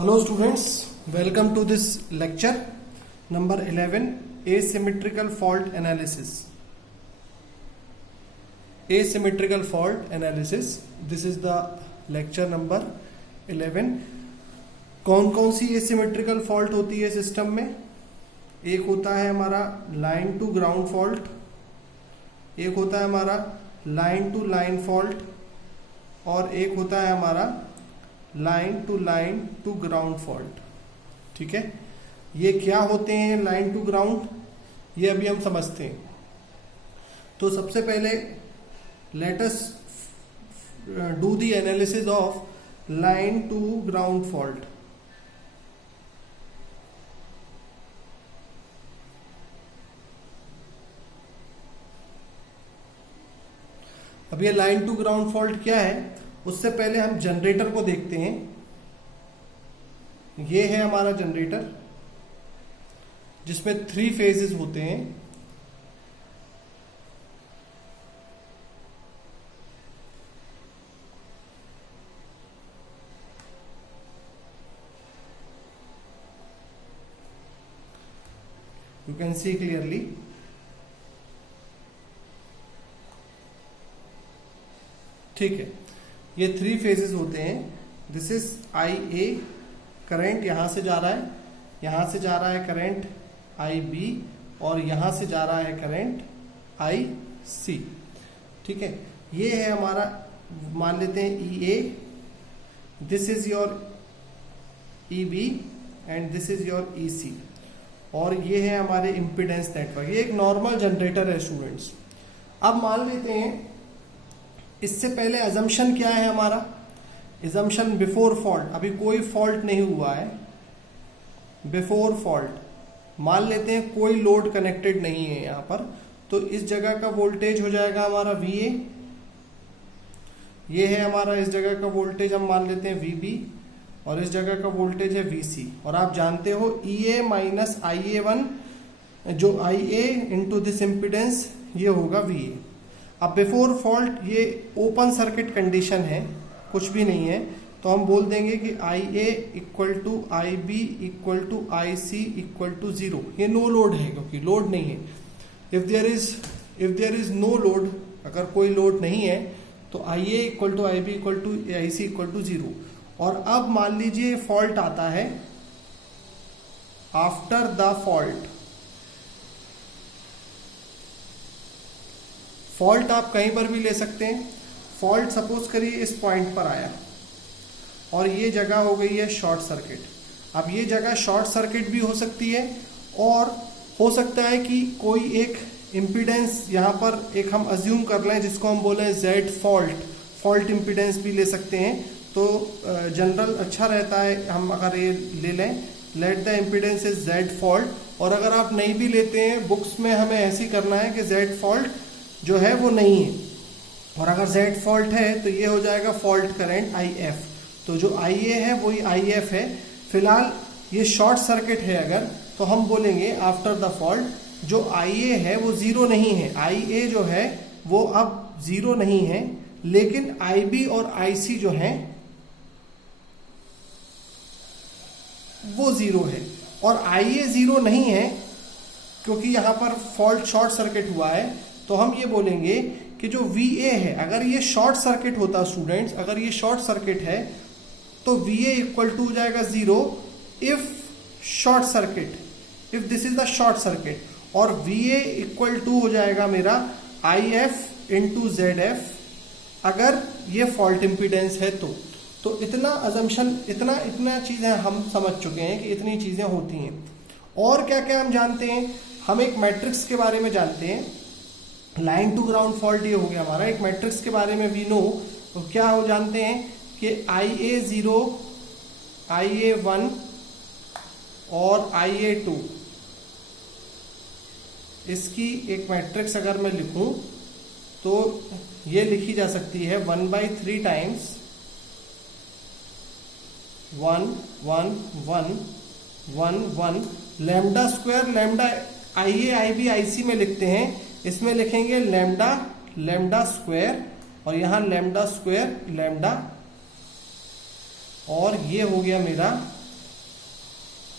Hello students, welcome to this lecture number 11, asymmetrical fault analysis. Asymmetrical fault analysis, this is the lecture number 11. कौन कौन सी asymmetrical fault होती है system में? एक होता है हमारा लाइन टू ग्राउंड फॉल्ट, एक होता है हमारा लाइन टू लाइन फॉल्ट और एक होता है हमारा लाइन टू ग्राउंड फॉल्ट. ठीक है, ये क्या होते हैं लाइन टू ग्राउंड, ये अभी हम समझते हैं. तो सबसे पहले let us do the analysis of line to ground fault. अब ये लाइन टू ग्राउंड फॉल्ट क्या है, उससे पहले हम जनरेटर को देखते हैं. ये है हमारा जनरेटर जिसमें 3 फेजेस होते हैं. You can see clearly. ठीक है, ये 3 फेजेस होते हैं. This is I A, current यहां से जा रहा है, यहां से जा रहा है करंट आई बी और यहां से जा रहा है करंट आई सी. ठीक है, ये है हमारा, मान लेते हैं E A, this is your E B and this is your E C और ये है हमारे इम्पीडेंस नेटवर्क. ये एक नॉर्मल जनरेटर है स्टूडेंट्स. अब मान लेते हैं, इससे पहले अजम्पशन क्या है हमारा, अजम्पशन बिफोर फॉल्ट, अभी कोई फॉल्ट नहीं हुआ है. बिफोर फॉल्ट मान लेते हैं कोई लोड कनेक्टेड नहीं है यहां पर, तो इस जगह का वोल्टेज हो जाएगा हमारा वी ए. ये है हमारा इस जगह का वोल्टेज, हम मान लेते हैं वी बी और इस जगह का वोल्टेज है वी सी. और आप जानते हो ई ए माइनस आई ए वन, जो आई ए इंटू दिस इम्पिडेंस, ये होगा वी ए. अब बिफोर फॉल्ट ये ओपन सर्किट कंडीशन है, कुछ भी नहीं है, तो हम बोल देंगे कि I A equal to I B equal to I C equal to 0. ये नो लोड है क्योंकि लोड नहीं है. If there is no load, अगर कोई लोड नहीं है तो I A equal to I B equal to I C equal to 0. और अब मान लीजिए फॉल्ट आता है आफ्टर द फॉल्ट. फॉल्ट आप कहीं पर भी ले सकते हैं. फॉल्ट सपोज करिए इस पॉइंट पर आया और ये जगह हो गई है शॉर्ट सर्किट. अब ये जगह शॉर्ट सर्किट भी हो सकती है और हो सकता है कि कोई एक इम्पीडेंस यहाँ पर एक हम अज्यूम कर लें जिसको हम बोले जेड फॉल्ट, फॉल्ट इम्पीडेंस भी ले सकते हैं. तो जनरल अच्छा रहता है हम अगर ये ले लें, let the impedance is Z fault. और अगर आप नहीं भी लेते हैं, बुक्स में हमें ऐसे ही करना है कि जेड फॉल्ट जो है वो नहीं है, और अगर जेड फॉल्ट है तो ये हो जाएगा फॉल्ट करंट आई एफ. तो जो आई ए है वही आई एफ है. फिलहाल ये शॉर्ट सर्किट है, अगर तो हम बोलेंगे आफ्टर द फॉल्ट जो आई ए है वो 0 नहीं है. आई ए जो है वो अब 0 नहीं है, लेकिन आई बी और आई सी जो है वो 0 है. और आई ए 0 नहीं है क्योंकि यहां पर फॉल्ट शॉर्ट सर्किट हुआ है. तो हम ये बोलेंगे कि जो वी ए है, अगर ये शॉर्ट सर्किट होता स्टूडेंट्स, अगर ये शॉर्ट सर्किट है तो वी ए इक्वल टू हो जाएगा 0 if short circuit, if this is the short circuit. और वी ए इक्वल टू हो जाएगा मेरा I F into Z F अगर ये फॉल्ट इम्पीडेंस है तो इतना अजम्पशन, इतना चीजें हम समझ चुके हैं कि इतनी चीजें होती हैं. और क्या क्या हम जानते हैं, हम एक मैट्रिक्स के बारे में जानते हैं. लाइन टू ग्राउंड फॉल्ट ये हो गया हमारा. एक मैट्रिक्स के बारे में वी नो, तो क्या हो जानते हैं कि आई ए 0, आई ए 1 और आई ए 2, इसकी एक मैट्रिक्स अगर मैं लिखूं तो ये लिखी जा सकती है 1/3 times 1 1 1 1 1 lambda square. Lambda I A I B I C में लिखते हैं, इसमें लिखेंगे लैम्डा लैम्डा स्क्वायर और यहां लैम्डा स्क्वायर लैम्डा, और ये हो गया मेरा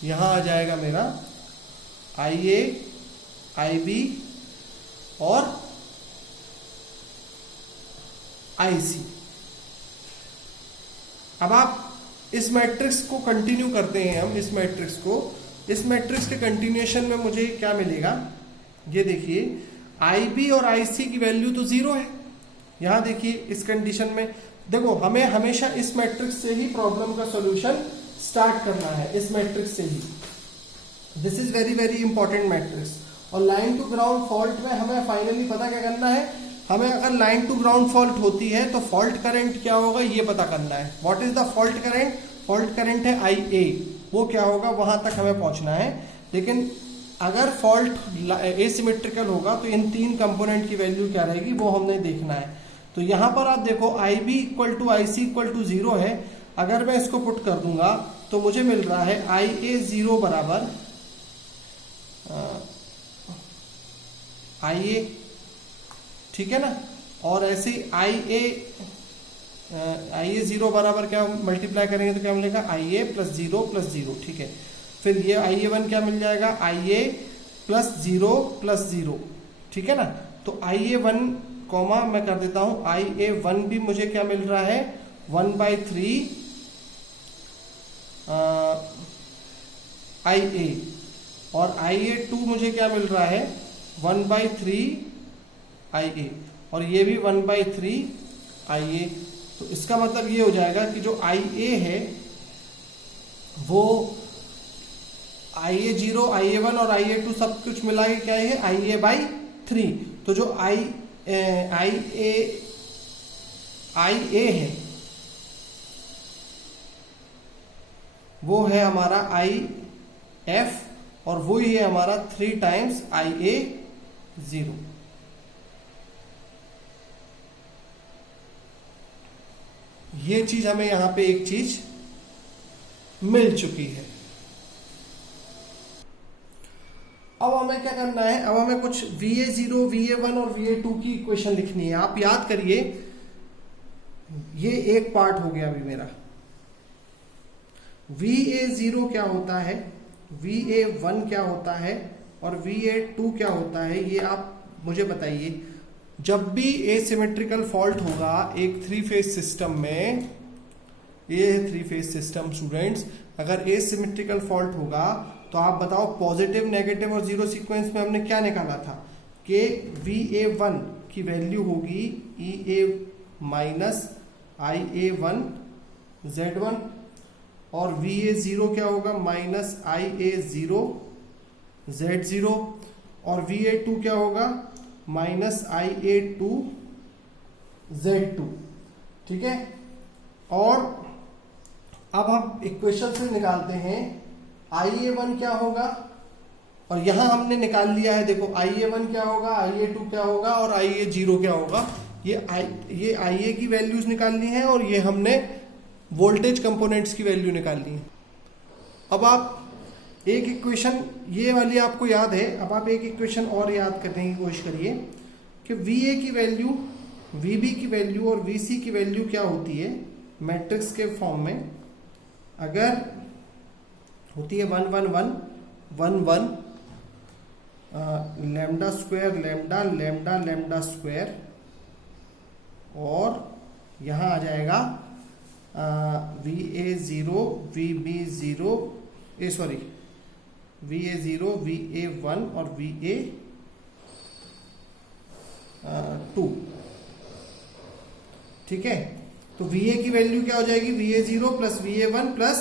यहाँ आ जाएगा मेरा IA, IB और IC। अब आप इस मैट्रिक्स को कंटिन्यू करते हैं, हम इस मैट्रिक्स के कंटिन्यूएशन में मुझे क्या मिलेगा, ये देखिए IB और IC की वैल्यू तो 0 है। यहां देखिए इस कंडीशन में देखो, हमें हमेशा इस मैट्रिक्स से ही प्रॉब्लम का सॉल्यूशन स्टार्ट करना है, इस मैट्रिक्स से ही। This is very very important matrix. और लाइन टू ग्राउंड फॉल्ट में हमें फाइनली पता क्या करना है, हमें अगर लाइन टू ग्राउंड फॉल्ट होती है तो फॉल्ट करंट क्या होगा ये पता करना है। What is the fault current? Fault current है IA, वो क्या होगा वहां तक हमें पहुंचना है। लेकिन अगर फॉल्ट एसिमेट्रिकल होगा तो इन 3 कंपोनेंट की वैल्यू क्या रहेगी वो हमने देखना है। तो यहां पर आप देखो IB equal to IC equal to 0 है। अगर मैं इसको पुट कर दूंगा तो मुझे मिल रहा है IA 0 बराबर IA, ठीक है ना। और ऐसे IA 0 बराबर क्या मल्टीप्लाई करेंगे तो क्या मिलेगा IA प्लस 0, ठीक है। फिर ये IA1 क्या मिल जाएगा, IA प्लस 0, ठीक है ना। तो IA1 कॉमा मैं कर देता हूं, IA1 भी मुझे क्या मिल रहा है 1/3 IA, और IA2 मुझे क्या मिल रहा है 1/3 IA, और ये भी 1/3 IA। तो इसका मतलब ये हो जाएगा कि जो IA है वो IA0, IA1 और IA2 सब कुछ मिला के क्या है IA/3। तो जो IA है वो है हमारा IF, और वो ही है हमारा 3 टाइम्स IA0। ये चीज हमें यहां पे एक चीज मिल चुकी है। अब हमें क्या करना है, अब हमें कुछ VA0, VA1 और VA2 की इक्वेशन लिखनी है। आप याद करिए, ये एक पार्ट हो गया अभी मेरा। VA0 क्या होता है, VA1 क्या होता है और VA2 क्या होता है, ये आप मुझे बताइए। जब भी एसिमेट्रिकल फॉल्ट होगा एक 3 फेज सिस्टम में, ये है 3 फेज सिस्टम स्टूडेंट्स, अगर एसिमेट्रिकल फॉल्ट होगा तो आप बताओ पॉजिटिव, नेगेटिव और 0 सीक्वेंस में हमने क्या निकाला था कि VA1 की वैल्यू होगी EA माइनस IA1 Z1, और VA0 क्या होगा माइनस IA0 Z0, और VA2 क्या होगा माइनस IA2 Z2, ठीक है। और अब हम इक्वेशन से निकालते हैं IA1 क्या होगा, और यहां हमने निकाल लिया है, देखो IA1 क्या होगा, IA2 क्या होगा और IA0 क्या होगा। ये IA की वैल्यूज निकाल ली है और ये हमने वोल्टेज कंपोनेंट्स की वैल्यू निकाल ली है। अब आप एक इक्वेशन ये वाली आपको याद है, अब आप एक इक्वेशन और याद करने की कोशिश करिए कि VA की वैल्यू, VB की वैल्यू और VC की वैल्यू क्या होती है मैट्रिक्स के फॉर्म में। अगर होती है 1 1 1 1 1 lambda square lambda lambda lambda square, और यहां आ जाएगा VA0 VB0 VA0 VA1 और VA2, ठीक है। तो VA की वैल्यू क्या हो जाएगी, VA0 plus VA1 plus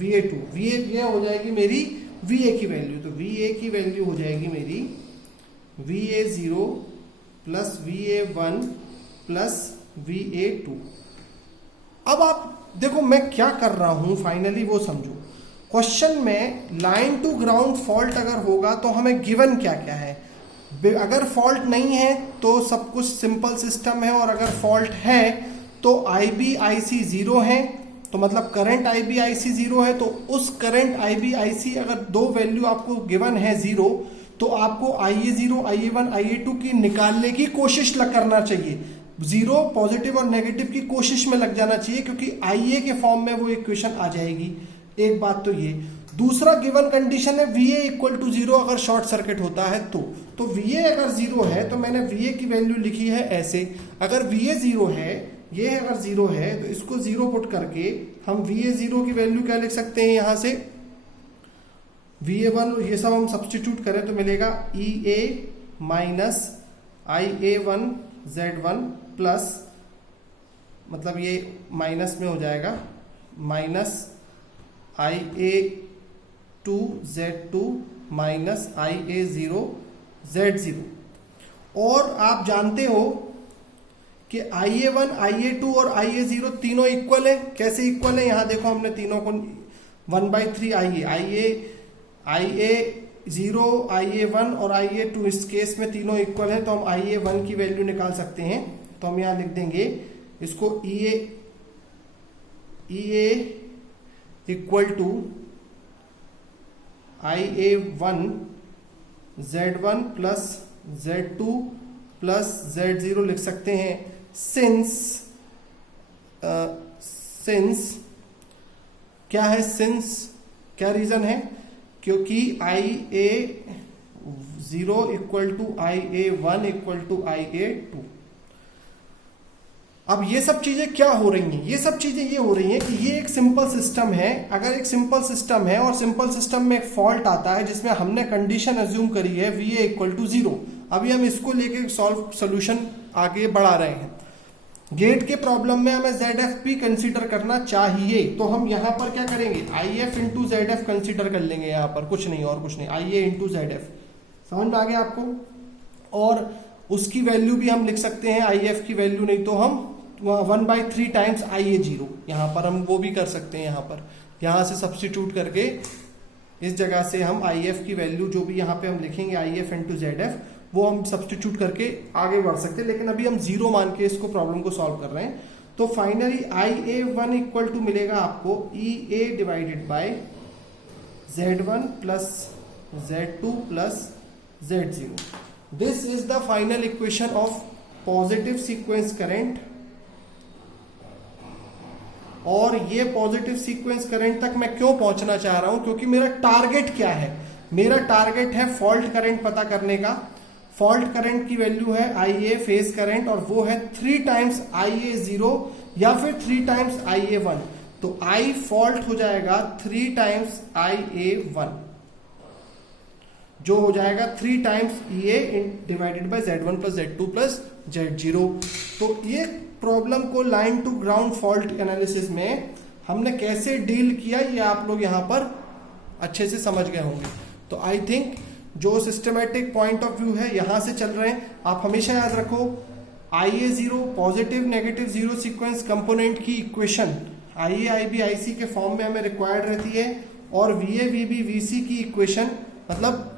VA2, ये हो जाएगी मेरी VA की वैल्यू। तो VA की वैल्यू हो जाएगी मेरी VA0 plus VA1 plus VA2। अब आप देखो मैं क्या कर रहा हूं, फाइनली वो समझो। क्वेश्चन में लाइन टू ग्राउंड फॉल्ट अगर होगा तो हमें गिवन क्या क्या है। अगर फॉल्ट नहीं है तो सब कुछ सिंपल सिस्टम है, और अगर फॉल्ट है तो IB IC 0 है, तो मतलब करंट IB IC 0 है। तो उस करंट IB IC अगर दो वैल्यू आपको गिवन है 0, तो आपको IA0 IA1 IA2 की निकालने की कोशिश करना चाहिए। 0 पॉजिटिव और नेगेटिव की कोशिश में लग जाना चाहिए, क्योंकि IA के फॉर्म में वो इक्वेशन आ जाएगी। एक बात तो ये। दूसरा गिवन कंडीशन है VA इक्वल टू 0 अगर शॉर्ट सर्किट होता है तो VA अगर 0 है तो मैंने VA की वैल्यू लिखी है ऐसे, अगर VA 0 है, ये अगर 0 है तो इसको 0 पुट करके हम VA 0 की वैल्यू क्या लिख सकते हैं, यहां से VA1 ये सब हम सब्सटीट्यूट करें तो मिलेगा EA minus IA1 Z1 plus, मतलब ये माइनस में हो जाएगा, minus IA2 Z2 minus IA0 Z0। और आप जानते हो कि IA1 IA2 और IA0 तीनों इक्वल है। कैसे इक्वल है, यहां देखो हमने तीनों को 1/3 IA0 IA1 और IA2 इस केस में तीनों इक्वल है, तो हम IA1 की वैल्यू निकाल सकते हैं। तो हम यहां लिख देंगे इसको EA equal to IA1 Z1 plus Z2 plus Z0 लिख सकते हैं। सिंस क्या है, सिंस क्या रीजन है, क्योंकि IA0 equal to IA1 equal to IA2। अब ये सब चीजें क्या हो रही हैं, ये सब चीजें ये हो रही हैं कि ये एक सिंपल सिस्टम है। अगर एक सिंपल सिस्टम है और सिंपल सिस्टम में एक फॉल्ट आता है जिसमें हमने कंडीशन अज्यूम करी है VA इक्वल टू 0, अभी हम इसको लेके सोल्यूशन आगे बढ़ा रहे हैं। गेट के प्रॉब्लम में हमें ZF भी कंसीडर करना चाहिए, तो हम यहां पर क्या करेंगे, IF इंटू ZF कंसीडर कर लेंगे यहां पर, कुछ नहीं और कुछ नहीं, IA इंटू ZF। समझ में आ गया आपको? और उसकी वैल्यू भी हम लिख सकते हैं, IF की वैल्यू नहीं तो हम 1/3 टाइम्स IA0, यहां पर हम वो भी कर सकते हैं। यहां से सब्सटीट्यूट करके इस जगह से हम IF की वैल्यू जो भी यहां पे हम लिखेंगे IF इंटू ZF, वो हम सब्सटीट्यूट करके आगे बढ़ सकते हैं। लेकिन अभी हम 0 मान के इसको प्रॉब्लम को सॉल्व कर रहे हैं। तो फाइनली IA1 इक्वल टू मिलेगा आपको EA divided by Z1 plus Z2 plus Z0। This is the final equation of positive sequence current. और ये पॉजिटिव सीक्वेंस करंट तक मैं क्यों पहुंचना चाह रहा हूं, क्योंकि मेरा टारगेट क्या है, मेरा टारगेट है फॉल्ट करंट पता करने का। फॉल्ट करंट की वैल्यू है IA फेज करंट, और वो है 3 टाइम्स IA0 या फिर 3 टाइम्स IA1। तो I फॉल्ट हो जाएगा 3 टाइम्स IA1, जो हो जाएगा 3 times EA divided by Z1 plus Z2 plus Z0। तो ये प्रॉब्लम को line to ground fault analysis में हमने कैसे डील किया, ये आप लोग यहां पर अच्छे से समझ गए होंगे। तो आई थिंक जो सिस्टमैटिक पॉइंट ऑफ व्यू है यहां से चल रहे हैं। आप हमेशा याद रखो IA0 positive negative zero sequence component की इक्वेशन IA IB IC के फॉर्म में हमें रिक्वायर्ड रहती है, और VA VB VC की इक्वेशन मतलब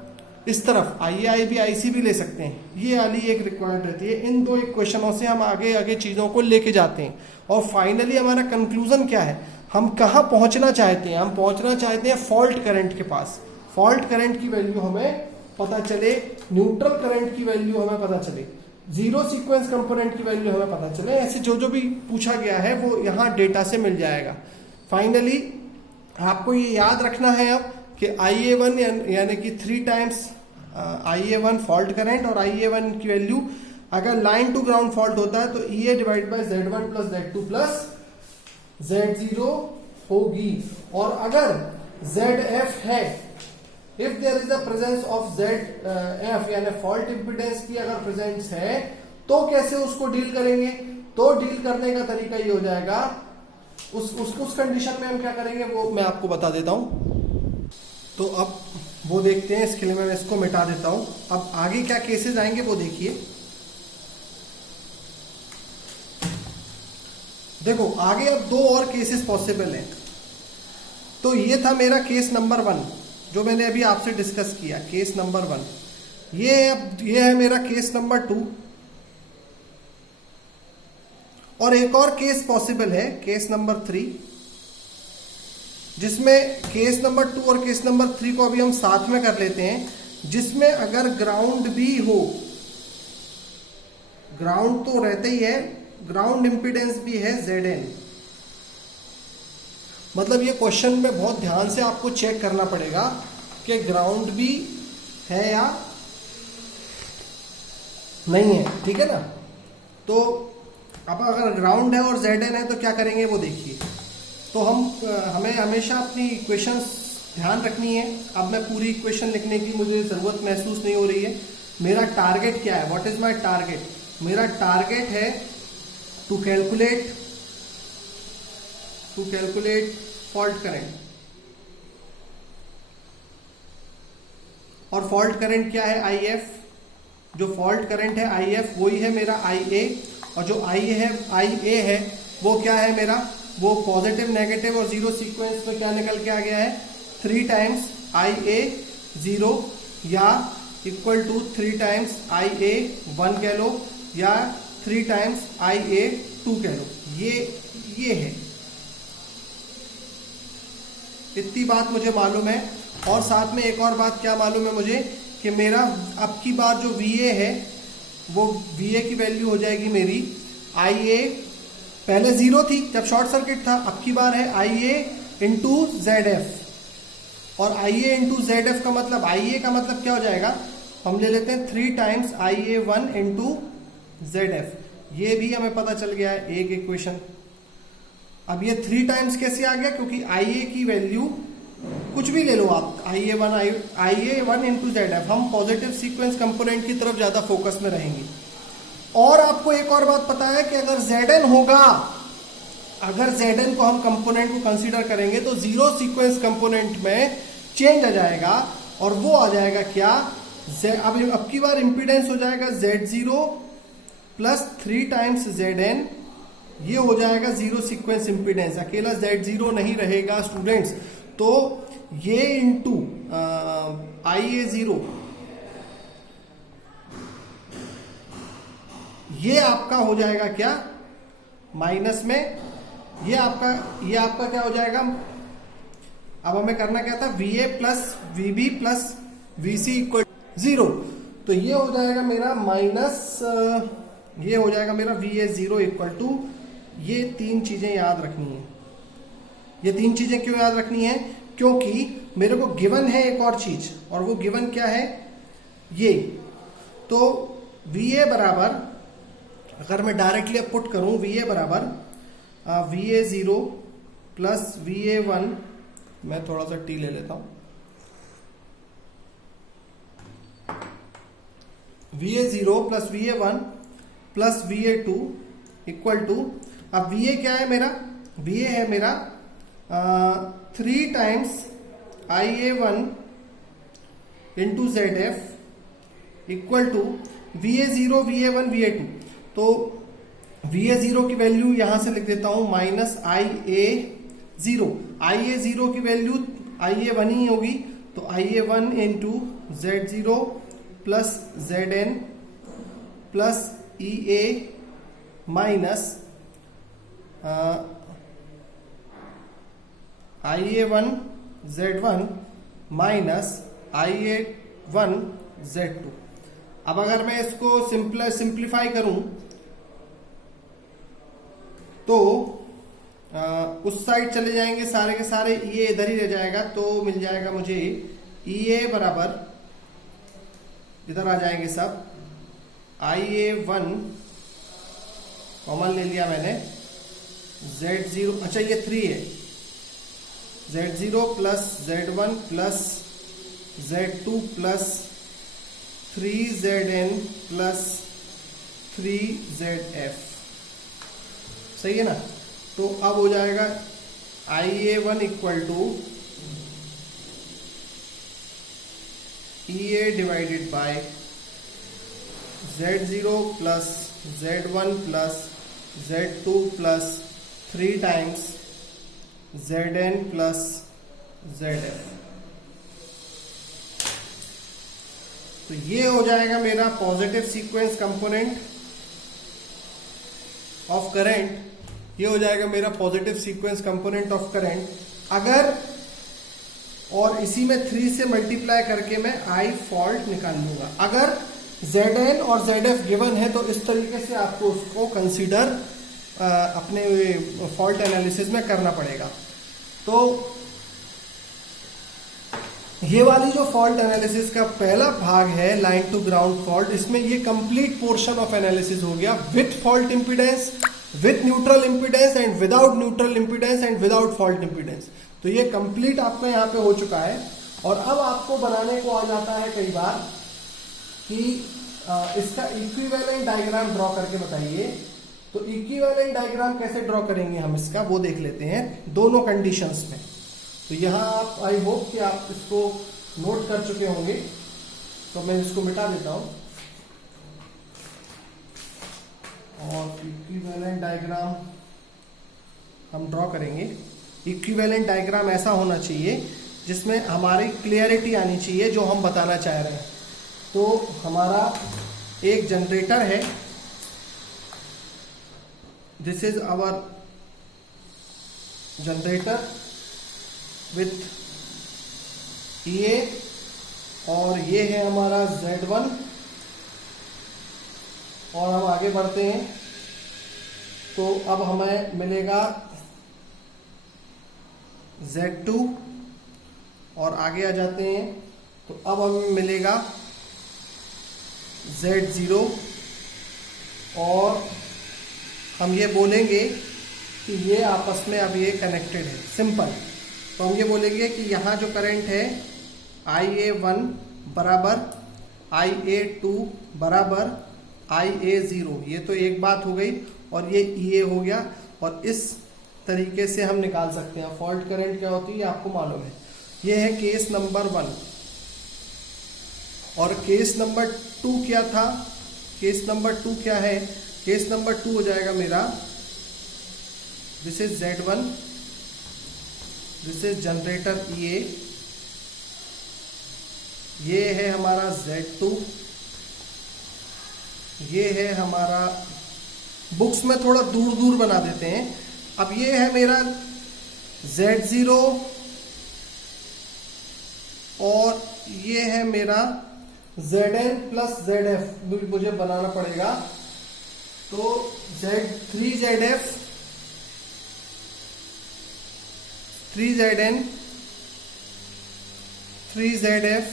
इस तरफ IA IB IC भी ले सकते हैं, ये वाली एक रिक्वायर्ड रहती है। इन दो इक्वेशनों से हम आगे आगे चीजों को लेके जाते हैं। और फाइनली हमारा कंक्लूजन क्या है, हम कहाँ पहुंचना चाहते हैं, हम पहुंचना चाहते हैं फॉल्ट करंट के पास। फॉल्ट करंट की वैल्यू हमें पता चले, न्यूट्रल करंट की वैल्यू हमें पता चले, जीरो सीक्वेंस कंपोनेंट की वैल्यू हमें पता चले। ऐसे जो जो भी पूछा गया है वो यहाँ डेटा से मिल जाएगा। फाइनली आपको ये याद रखना है अब कि IA1 यानी कि 3 टाइम्स IA1 फॉल्ट करंट, और IA1 की वैल्यू अगर लाइन टू ग्राउंड फॉल्ट होता है तो EA divide by Z1 plus Z2 plus Z0 होगी। और अगर ZF है, if there is the presence of ZF यानी फॉल्ट इंपिडेंस की अगर प्रेजेंस है, तो कैसे उसको डील करेंगे, तो डील करने का तरीका ये हो जाएगा, उस कंडीशन में हम क्या करेंगे वो मैं आपको बता देता हूं। तो अब वो देखते हैं, इसके लिए मैं इसको मिटा देता हूं। अब आगे क्या केसेस आएंगे वो देखिए। देखो आगे अब 2 और केसेस पॉसिबल हैं। तो ये था मेरा केस नंबर 1 जो मैंने अभी आपसे डिस्कस किया, केस नंबर 1। ये है मेरा केस नंबर 2। और एक और केस पॉसिबल है, केस नंबर 3, जिसमें केस नंबर 2 और केस नंबर 3 को अभी हम साथ में कर लेते हैं, जिसमें अगर ग्राउंड भी हो, ग्राउंड तो रहता ही है, ग्राउंड इंपीडेंस भी है Zn, मतलब ये क्वेश्चन में बहुत ध्यान से आपको चेक करना पड़ेगा कि ग्राउंड भी है या नहीं है, ठीक है ना। तो अब अगर ग्राउंड है और Zn है तो क्या करेंगे वो देखिए। तो हमें हमेशा अपनी इक्वेशंस ध्यान रखनी है। अब मैं पूरी इक्वेशन लिखने की मुझे ज़रूरत महसूस नहीं हो रही है। मेरा टारगेट क्या है, व्हाट इज माय टारगेट? मेरा टारगेट है टू कैलकुलेट फॉल्ट करंट। और फॉल्ट करंट क्या है? IF। जो फॉल्ट करंट है IF वही है मेरा IA, और जो IA है वो क्या है मेरा? वो पॉजिटिव, नेगेटिव और जीरो सीक्वेंस में क्या निकल के आ गया है? 3 टाइम्स IA0 या इक्वल टू 3 टाइम्स IA1 कह लो या 3 टाइम्स IA2 कह लो। ये है, इतनी बात मुझे मालूम है। और साथ में एक और बात क्या मालूम है मुझे कि मेरा अब की बार जो VA है वो VA की वैल्यू हो जाएगी मेरी IA, पहले 0 थी जब शॉर्ट सर्किट था, अब की बार है IA इंटू ZF। और IA इंटू ZF का मतलब, IA का मतलब क्या हो जाएगा? हम ले लेते हैं 3 टाइम्स IA1 इंटू ZF। ये भी हमें पता चल गया है एक इक्वेशन। अब ये 3 टाइम्स कैसे आ गया? क्योंकि IA की वैल्यू कुछ भी ले लो आप, IA1 इंटू ZF, हम पॉजिटिव सीक्वेंस कंपोनेंट की तरफ ज्यादा फोकस में रहेंगे। और आपको एक और बात पता है कि अगर Zn होगा, अगर Zn को हम कंपोनेंट को कंसीडर करेंगे तो जीरो सीक्वेंस कंपोनेंट में चेंज आ जाएगा, और वो आ जाएगा क्या? अब की बार इंपीडेंस हो जाएगा Z0 प्लस 3 टाइम्स Zn। ये हो जाएगा जीरो सीक्वेंस इंपीडेंस, अकेला Z0 नहीं रहेगा स्टूडेंट्स। तो ये इंटू IA0, ये आपका हो जाएगा क्या? माइनस में। ये आपका क्या हो जाएगा? अब हमें करना क्या था? VA plus VB plus VC equal 0। तो ये हो जाएगा मेरा माइनस, ये हो जाएगा मेरा VA0 इक्वल टू, ये 3 चीजें याद रखनी है। ये 3 चीजें क्यों याद रखनी है? क्योंकि मेरे को गिवन है एक और चीज, और वो गिवन क्या है? ये। तो VA बराबर, अगर मैं डायरेक्टली पुट करूं, VA बराबर VA0 प्लस VA1, मैं थोड़ा सा T ले लेता हूं, VA0 plus VA1 plus VA2 equal to, अब VA क्या है मेरा? VA है मेरा 3 times IA1 into ZF equal to VA0, VA1, VA2। तो VA0 की वैल्यू यहां से लिख देता हूं माइनस IA0। IA0 की वैल्यू IA1 ही होगी, तो IA1 into Z0 plus Zn plus EA minus IA1 Z1 minus IA1 Z2। अब अगर मैं इसको सिंप्लीफाई करूं तो उस साइड चले जाएंगे सारे के सारे, EA इधर ही रह जाएगा, तो मिल जाएगा मुझे EA बराबर, इधर आ जाएंगे सब, IA1 कॉमन ले लिया मैंने, Z0, अच्छा ये 3 है, Z0 plus Z1 plus Z2 plus 3Zn plus 3ZF, सही है ना। तो अब हो जाएगा IA1 equal to EA divided by Z0 plus Z1 plus Z2 plus 3 times Zn plus ZF। तो ये हो जाएगा मेरा positive sequence component of current, ये हो जाएगा मेरा positive sequence component of current. अगर और इसी में 3 से मल्टीप्लाई करके मैं I फॉल्ट निकाल लूंगा। अगर Zn और ZF गिवन है तो इस तरीके से आपको उसको कंसीडर अपने फॉल्ट एनालिसिस में करना पड़ेगा। तो ये वाली जो फॉल्ट एनालिसिस का पहला भाग है लाइन टू ग्राउंड फॉल्ट, इसमें ये कंप्लीट पोर्शन ऑफ एनालिसिस हो गया with fault impedance, with neutral impedance and without neutral impedance and without fault impedance. तो ये कंप्लीट आपका यहाँ पे हो चुका है। और अब आपको बनाने को आ जाता है कई बार कि इसका इक्विवेलेंट डायग्राम ड्रॉ करके बताइए। तो इक्विवेलेंट डायग्राम कैसे ड्रॉ करेंगे हम इसका, वो देख लेते हैं दोनों कंडीशंस में। तो यहाँ आप, आई होप कि आप इसको नोट कर चुके होंगे, तो मैं इसको मिटा देता हूं और इक्विवेलेंट डायग्राम हम ड्रॉ करेंगे। इक्विवेलेंट डायग्राम ऐसा होना चाहिए जिसमें हमारी क्लियरिटी आनी चाहिए जो हम बताना चाह रहे हैं। तो हमारा एक जनरेटर है, this is our generator with EA, और ये है हमारा Z1। और हम आगे बढ़ते हैं तो अब हमें मिलेगा Z2, और आगे आ जाते हैं तो अब हमें मिलेगा Z0, और हम ये बोलेंगे कि ये आपस में अब ये कनेक्टेड है, सिंपल। तो हम ये बोलेंगे कि यहाँ जो करंट है IA1 बराबर IA2 बराबर IA0, ये तो एक बात हो गई, और ये EA हो गया। और इस तरीके से हम निकाल सकते हैं फॉल्ट करंट क्या होती है, आपको मालूम है। ये है केस नंबर 1। और केस नंबर 2 क्या था, केस नंबर 2 क्या है, केस नंबर 2 हो जाएगा मेरा, this is Z1, this is generator EA, ये है हमारा Z2, ये है हमारा, बुक्स में थोड़ा दूर दूर बना देते हैं। अब ये है मेरा Z0, और ये है मेरा Zn प्लस ZF, मुझे बनाना पड़ेगा। तो Z3ZF, 3Zn, 3ZF,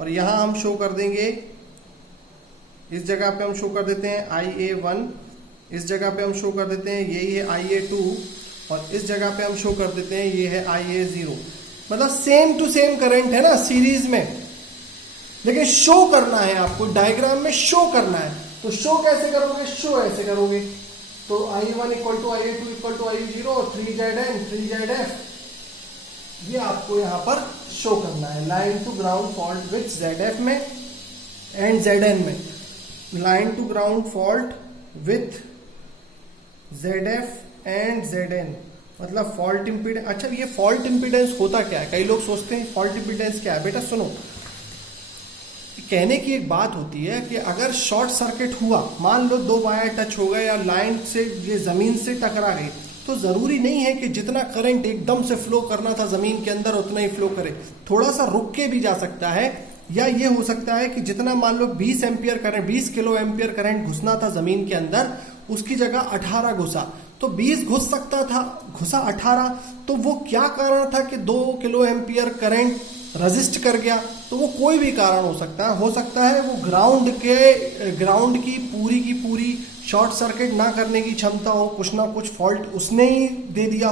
और यहां हम शो कर देंगे, इस जगह पे हम शो कर देते हैं IA1, इस जगह पे हम शो कर देते हैं यही है IA2, और इस जगह पे हम शो कर देते हैं ये है IA0। मतलब सेम टू सेम करंट है ना सीरीज में, लेकिन शो करना है आपको, डायग्राम में शो करना है। तो शो कैसे करोगे, शो ऐसे करोगे। तो I1 equal to IA2 equal to IA0, 3Zn 3ZF, ये आपको यहां पर शो करना है line to ground fault with ZF में एंड Zn में। Line to ground fault with ZF and Zn, मतलब फॉल्ट इंपीडेंस। अच्छा, ये फॉल्ट इंपीडेंस होता क्या है, कई लोग सोचते हैं फॉल्ट इंपीडेंस क्या है। बेटा सुनो, कहने की एक बात होती है कि अगर शॉर्ट सर्किट हुआ, मान लो 2 वायर टच हो गए या लाइन से ये जमीन से टकरा गई, तो जरूरी नहीं है कि जितना करंट एकदम से फ्लो करना था जमीन के अंदर उतना ही फ्लो करे, थोड़ा सा रुक के भी जा सकता है। या ये हो सकता है कि जितना मान लो 20 ampere current, 20 kilo ampere current घुसना था जमीन के अंदर, उसकी जगह 18 घुसा, तो 20 घुस सकता था, घुसा 18। तो वो क्या कारण था कि 2 किलो एम्पियर करंट रजिस्ट कर गया? तो वो कोई भी कारण हो सकता है वो ग्राउंड की पूरी शॉर्ट सर्किट ना करने की क्षमता हो, कुछ ना कुछ फॉल्ट उसने ही दे दिया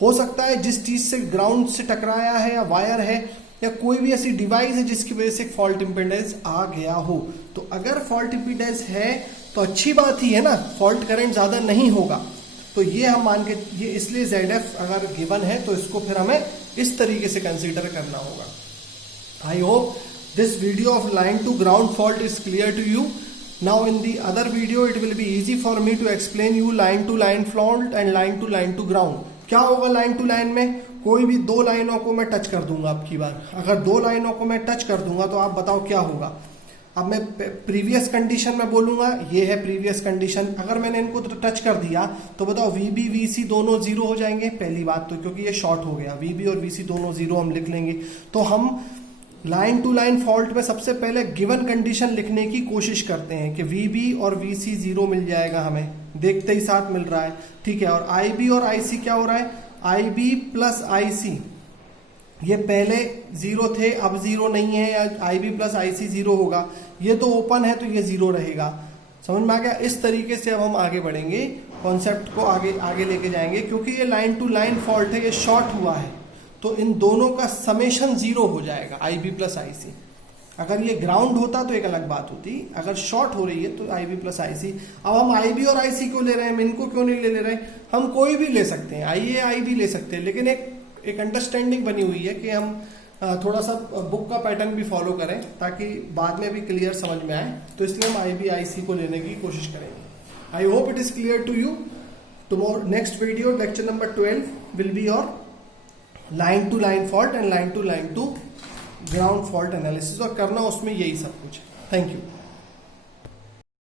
हो सकता है जिस चीज से ग्राउंड से टकराया है या वायर है या कोई भी ऐसी डिवाइस है जिसकी वजह से फॉल्ट इंपीडेंस आ गया हो। तो अगर फॉल्ट इंपीडेंस है तो अच्छी बात ही है ना, फॉल्ट करंट ज्यादा नहीं होगा। तो ये हम मान के, ये इसलिए ZF अगर गिवन है तो इसको फिर हमें इस तरीके से कंसीडर करना होगा। I hope this video of line to ground fault is clear to you. Now in the other video it will be easy for me to explain you line to line fault and line to ground. क्या होगा line to line में, कोई भी 2 लाइनों को मैं touch कर दूंगा। अब की बार अगर 2 लाइनों को मैं टच कर दूंगा तो आप बताओ क्या होगा। अब मैं प्रीवियस कंडीशन में बोलूंगा, ये है प्रीवियस कंडीशन, अगर मैंने इनको टच कर दिया तो बताओ VB VC दोनों 0 हो जाएंगे। पहली बात तो क्योंकि ये शॉर्ट हो गया, VB और VC दोनों 0 हम लिख लेंगे। तो हम लाइन टू लाइन फॉल्ट में सबसे पहले गिवन कंडीशन लिखने की कोशिश करते हैं कि VB और VC 0 मिल जाएगा, हमें देखते ही साथ मिल रहा है, ठीक है। और IB और IC क्या हो रहा है, IB प्लस IC, ये पहले जीरो थे अब जीरो नहीं है, या IB प्लस IC जीरो होगा, ये तो ओपन है तो ये जीरो रहेगा। समझ में आ गया? इस तरीके से अब हम आगे बढ़ेंगे, कॉन्सेप्ट को आगे आगे लेके जाएंगे। क्योंकि ये लाइन टू लाइन फॉल्ट है, ये शॉर्ट हुआ है, तो इन दोनों का समेशन जीरो हो जाएगा, IB प्लस IC। अगर ये ग्राउंड होता तो एक अलग बात होती, अगर शॉर्ट हो रही है तो IB प्लस IC। अब हम IB और IC क्यों ले रहे हैं, इनको क्यों नहीं ले रहे? हम कोई भी ले सकते हैं, IA IB ले सकते हैं, लेकिन एक अंडरस्टैंडिंग बनी हुई है कि हम थोड़ा सा बुक का पैटर्न भी फॉलो करें ताकि बाद में भी क्लियर समझ में आए, तो इसलिए हम IB IC को लेने की कोशिश करेंगे। आई होप इट इज क्लियर टू यू। Tomorrow next video lecture number 12 will be your line to line fault and line to ground fault analysis, और करना उसमें यही सब कुछ है। Thank you.